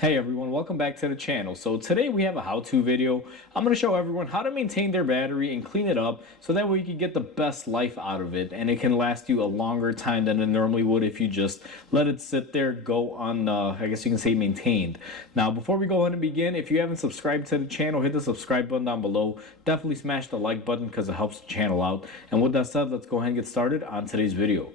Hey everyone, welcome back to the channel. So today we have a how-to video. I'm going to show everyone how to maintain their battery and clean it up so that way you can get the best life out of it and it can last you a longer time than it normally would if you just let it sit there, go on, I guess you can say maintained. Now before we go ahead and begin, if you haven't subscribed to the channel, hit the subscribe button down below. Definitely smash the like button because it helps the channel out. And with that said, let's go ahead and get started on today's video.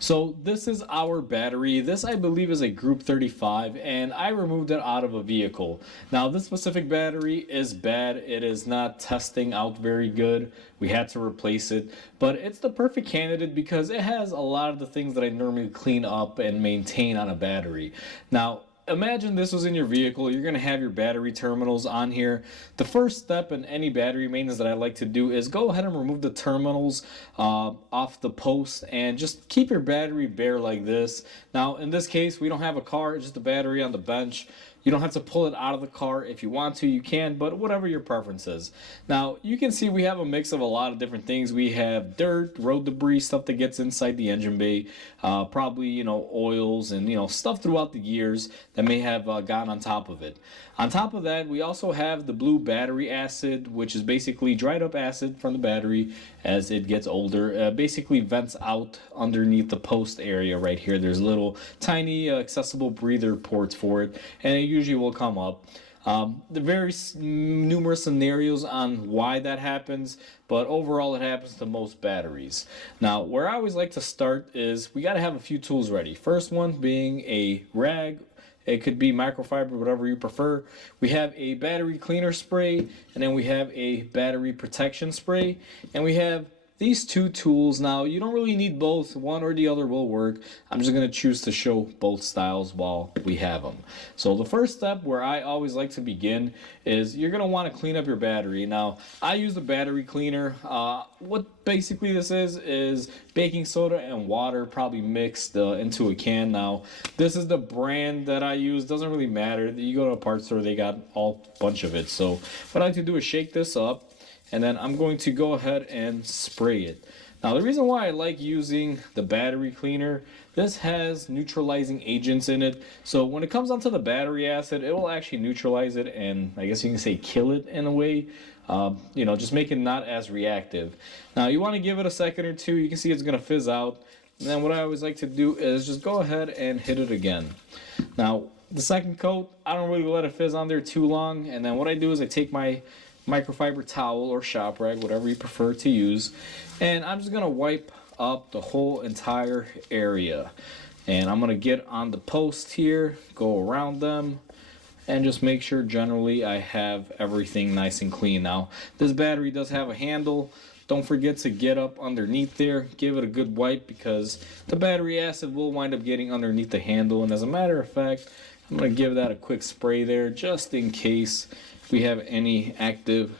So this is our battery. This I believe is a Group 35 and I removed it out of a vehicle. Now this specific battery is bad. It is not testing out very good. We had to replace it, but it's the perfect candidate because it has a lot of the things that I normally clean up and maintain on a battery. Now imagine this was in your vehicle. You're going to have your battery terminals on here. The first step in any battery maintenance that I like to do is go ahead and remove the terminals off the post and just keep your battery bare like this. Now in this case we don't have a car, it's just a battery on the bench. You don't have to pull it out of the car. If you want to, you can, but whatever your preference is. Now, you can see we have a mix of a lot of different things. We have dirt, road debris, stuff that gets inside the engine bay, probably, oils and, stuff throughout the years that may have gotten on top of it. On top of that, we also have the blue battery acid, which is basically dried up acid from the battery as it gets older. Basically vents out underneath the post area right here. There's little tiny accessible breather ports for it, and it usually will come up. The very numerous scenarios on why that happens, but overall it happens to most batteries. Now, where I always like to start is we got to have a few tools ready. First one being a rag. It could be microfiber, whatever you prefer. We have a battery cleaner spray, and then we have a battery protection spray, and we have these two tools. Now, you don't really need both. One or the other will work. I'm just going to choose to show both styles while we have them. So the first step where I always like to begin is you're going to want to clean up your battery. Now, I use the battery cleaner. What basically this is baking soda and water probably mixed into a can. Now, this is the brand that I use. Doesn't really matter. You go to a parts store, they got all bunch of it. So what I like to do is shake this up, and then I'm going to go ahead and spray it. Now the reason why I like using the battery cleaner, this has neutralizing agents in it. So when it comes onto the battery acid, it will actually neutralize it and I guess you can say kill it in a way. Just make it not as reactive. Now you want to give it a second or two. You can see it's going to fizz out. And then what I always like to do is just go ahead and hit it again. Now the second coat, I don't really let it fizz on there too long. And then what I do is I take my microfiber towel or shop rag, whatever you prefer to use, and I'm just gonna wipe up the whole entire area. And I'm gonna get on the post here, go around them, and just make sure generally I have everything nice and clean. Now this battery does have a handle. Don't forget to get up underneath there, give it a good wipe because the battery acid will wind up getting underneath the handle. And as a matter of fact, I'm going to give that a quick spray there just in case we have any active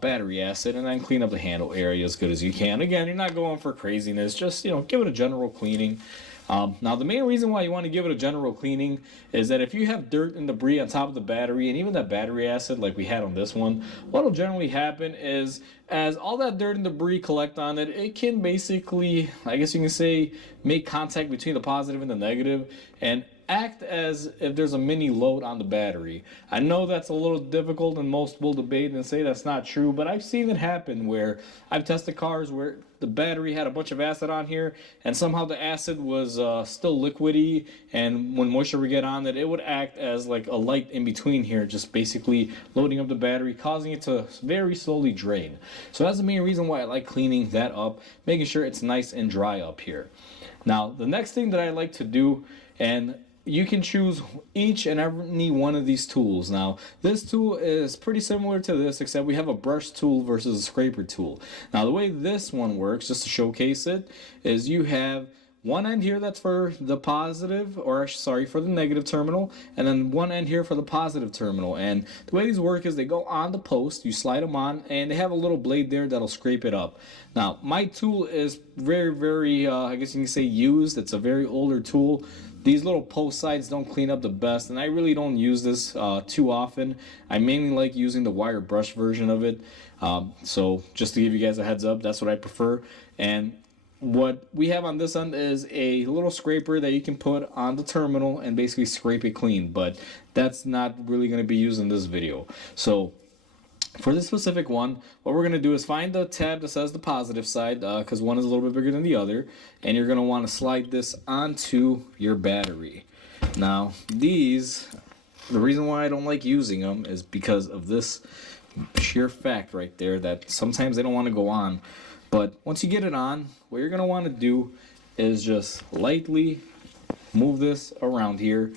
battery acid, and then clean up the handle area as good as you can. Again, you're not going for craziness, just give it a general cleaning. Now the main reason why you want to give it a general cleaning is that if you have dirt and debris on top of the battery and even that battery acid like we had on this one, what will generally happen is as all that dirt and debris collect on it, it can basically, I guess you can say, make contact between the positive and the negative and act as if there's a mini load on the battery. I know that's a little difficult and most will debate and say that's not true, but I've seen it happen where I've tested cars where the battery had a bunch of acid on here and somehow the acid was still liquidy, and when moisture would get on it, it would act as like a light in between here, just basically loading up the battery, causing it to very slowly drain. So that's the main reason why I like cleaning that up, making sure it's nice and dry up here. Now the next thing that I like to do, and you can choose each and every one of these tools. Now, this tool is pretty similar to this, except we have a brush tool versus a scraper tool. Now, the way this one works, just to showcase it, is you have one end here that's for the positive, or sorry, for the negative terminal, and then one end here for the positive terminal. And the way these work is they go on the post, you slide them on, and they have a little blade there that'll scrape it up. Now, my tool is very, I guess you can say used. It's a very older tool. These little post sides don't clean up the best, and I really don't use this too often. I mainly like using the wire brush version of it. So just to give you guys a heads up, that's what I prefer. And what we have on this end is a little scraper that you can put on the terminal and basically scrape it clean, but that's not really going to be used in this video. So for this specific one, what we're going to do is find the tab that says the positive side, because one is a little bit bigger than the other, and you're going to want to slide this onto your battery. Now these, the reason why I don't like using them is because of this sheer fact right there that sometimes they don't want to go on. But once you get it on, what you're going to want to do is just lightly move this around here.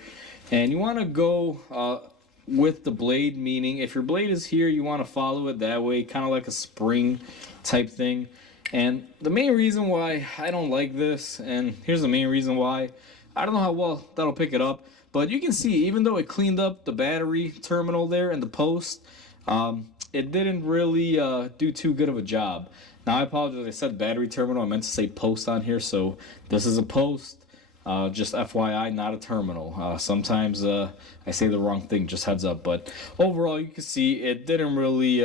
And you want to go with the blade, meaning if your blade is here, you want to follow it that way, kind of like a spring type thing. And the main reason why I don't like this, and here's the main reason why, I don't know how well that'll pick it up, but you can see even though it cleaned up the battery terminal there and the post, it didn't really do too good of a job. Now I apologize, I said battery terminal, I meant to say post on here, so this is a post. Just FYI, not a terminal. Sometimes I say the wrong thing, just heads up. But overall, you can see it didn't really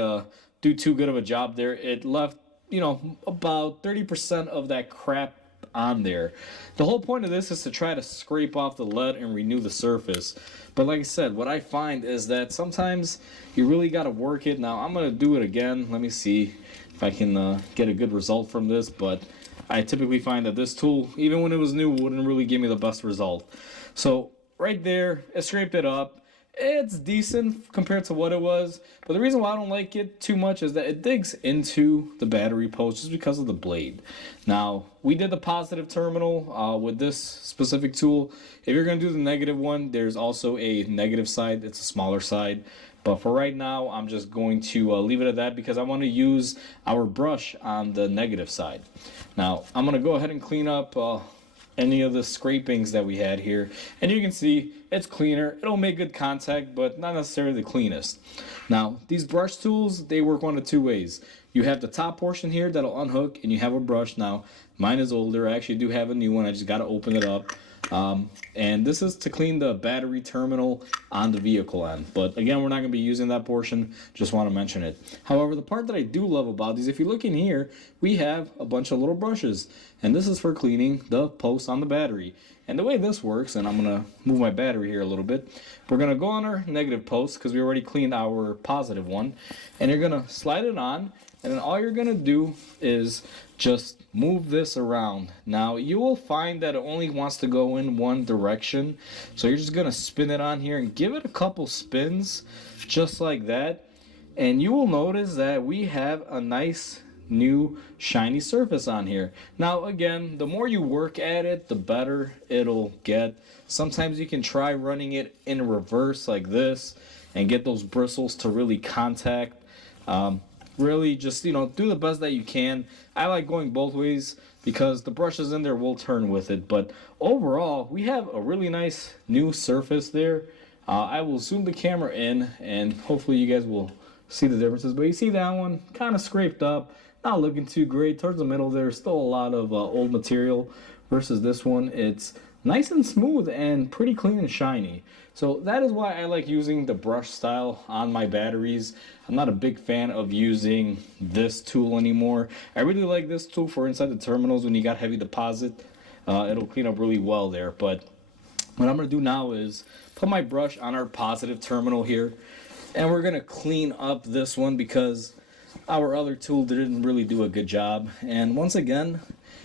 do too good of a job there. It left, about 30% of that crap on there. The whole point of this is to try to scrape off the lead and renew the surface. But like I said, what I find is that sometimes you really got to work it. Now I'm going to do it again. Let me see if I can get a good result from this. But I typically find that this tool, even when it was new, wouldn't really give me the best result. So right there, it scraped it up. It's decent compared to what it was, but the reason why I don't like it too much is that it digs into the battery post just because of the blade. Now, we did the positive terminal with this specific tool. If you're going to do the negative one, there's also a negative side. It's a smaller side. But for right now, I'm just going to leave it at that because I want to use our brush on the negative side. Now, I'm going to go ahead and clean up any of the scrapings that we had here. And you can see it's cleaner. It'll make good contact, but not necessarily the cleanest. Now, these brush tools, they work one of two ways. You have the top portion here that'll unhook, and you have a brush. Now, mine is older. I actually do have a new one. I just got to open it up. And this is to clean the battery terminal on the vehicle end. But again, we're not going to be using that portion. Just want to mention it. However, the part that I do love about these, if you look in here, we have a bunch of little brushes. And this is for cleaning the posts on the battery. And the way this works, and I'm going to move my battery here a little bit. We're going to go on our negative post because we already cleaned our positive one. And you're going to slide it on. And then all you're going to do is just move this around. Now you will find that it only wants to go in one direction. So you're just going to spin it on here and give it a couple spins just like that. And you will notice that we have a nice new shiny surface on here. Now again, the more you work at it, the better it'll get. Sometimes you can try running it in reverse like this and get those bristles to really contact. Really just, do the best that you can. I like going both ways because the brushes in there will turn with it. But overall, we have a really nice new surface there. I will zoom the camera in and hopefully you guys will see the differences. But you see that one kind of scraped up, not looking too great. Towards the middle there's still a lot of old material versus this one. It's nice and smooth and pretty clean and shiny. So that is why I like using the brush style on my batteries. I'm not a big fan of using this tool anymore. I really like this tool for inside the terminals when you got heavy deposit. It'll clean up really well there. But what I'm going to do now is put my brush on our positive terminal here. And we're going to clean up this one because our other tool didn't really do a good job. And once again,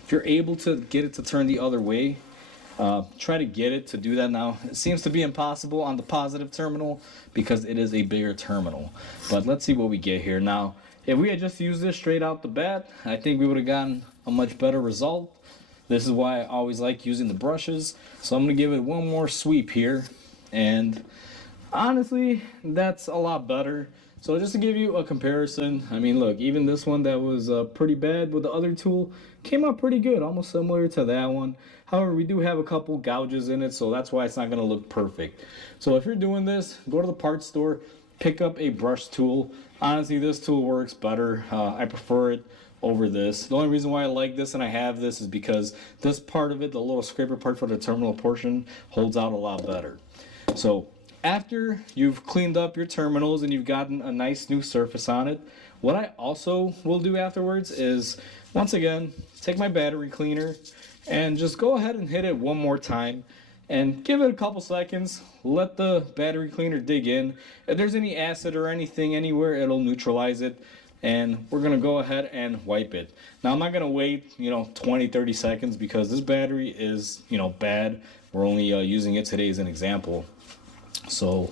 if you're able to get it to turn the other way, try to get it to do that. Now it seems to be impossible on the positive terminal because it is a bigger terminal, but let's see what we get here. Now if we had just used this straight out the bat, I think we would have gotten a much better result. This is why I always like using the brushes. So I'm going to give it one more sweep here, and honestly that's a lot better. So just to give you a comparison, I mean look, even this one that was pretty bad with the other tool came out pretty good, almost similar to that one. However, we do have a couple gouges in it, so that's why it's not going to look perfect. So if you're doing this, go to the parts store, pick up a brush tool. Honestly, this tool works better. I prefer it over this. The only reason why I like this and I have this is because this part of it, the little scraper part for the terminal portion, holds out a lot better. So after you've cleaned up your terminals and you've gotten a nice new surface on it, what I also will do afterwards is, once again, take my battery cleaner and just go ahead and hit it one more time and give it a couple seconds. Let the battery cleaner dig in. If there's any acid or anything anywhere, it'll neutralize it. And we're gonna go ahead and wipe it. Now I'm not gonna wait 20-30 seconds because this battery is bad. We're only using it today as an example. So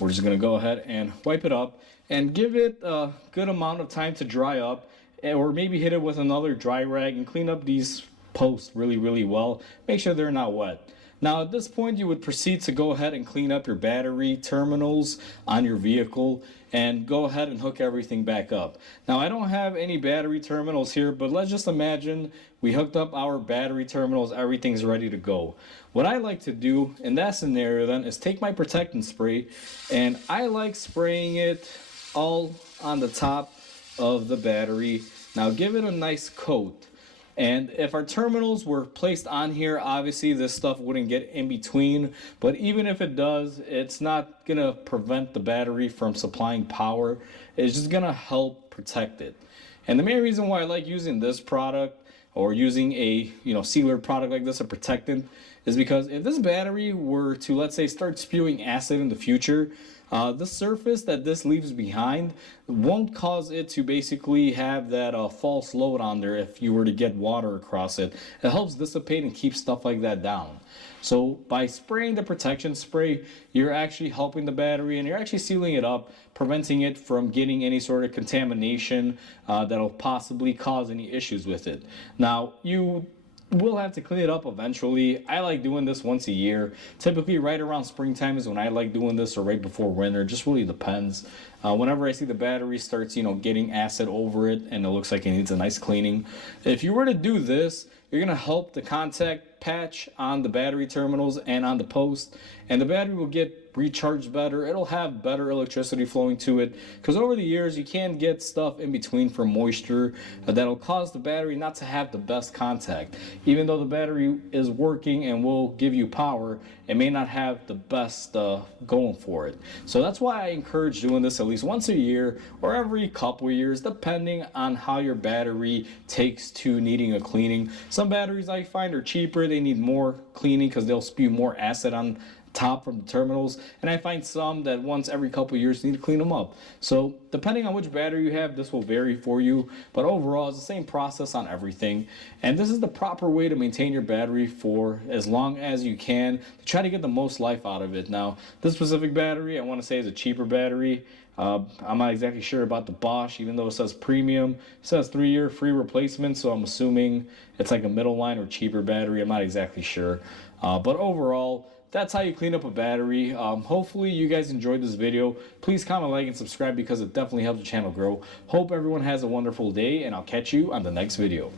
we're just gonna go ahead and wipe it up and give it a good amount of time to dry up, or maybe hit it with another dry rag and clean up these posts really well. Make sure they're not wet. Now at this point you would proceed to go ahead and clean up your battery terminals on your vehicle and go ahead and hook everything back up. Now I don't have any battery terminals here, but let's just imagine we hooked up our battery terminals, everything's ready to go. What I like to do in that scenario then is take my protectant spray, and I like spraying it all on the top of the battery. Now give it a nice coat. And if our terminals were placed on here, obviously this stuff wouldn't get in between, but even if it does, it's not gonna prevent the battery from supplying power. It's just gonna help protect it. And the main reason why I like using this product, or using a sealer product like this, a protectant, is because if this battery were to, let's say, start spewing acid in the future, the surface that this leaves behind won't cause it to basically have that false load on there if you were to get water across it. It helps dissipate and keep stuff like that down. So by spraying the protection spray, you're actually helping the battery and you're actually sealing it up, preventing it from getting any sort of contamination that'll possibly cause any issues with it. Now, you will have to clean it up eventually. I like doing this once a year. Typically right around springtime is when I like doing this, or right before winter. It just really depends. Whenever I see the battery starts getting acid over it and it looks like it needs a nice cleaning, if you were to do this, you're going to help the contact patch on the battery terminals and on the post, and the battery will get recharged better. It'll have better electricity flowing to it, because over the years you can get stuff in between from moisture that'll cause the battery not to have the best contact. Even though the battery is working and will give you power, it may not have the best going for it. So that's why I encourage doing this at least once a year or every couple of years, depending on how your battery takes to needing a cleaning. Some batteries I find are cheaper, they need more cleaning because they'll spew more acid on top from the terminals, and I find some that once every couple of years need to clean them up. So depending on which battery you have, this will vary for you, but overall it's the same process on everything. And this is the proper way to maintain your battery for as long as you can, to try to get the most life out of it. Now this specific battery I want to say is a cheaper battery. I'm not exactly sure about the Bosch, even though it says premium. It says 3-year free replacement, so I'm assuming it's like a middle line or cheaper battery. I'm not exactly sure, but overall that's how you clean up a battery. Hopefully you guys enjoyed this video. Please comment, like, and subscribe because it definitely helps the channel grow. Hope everyone has a wonderful day, and I'll catch you on the next video.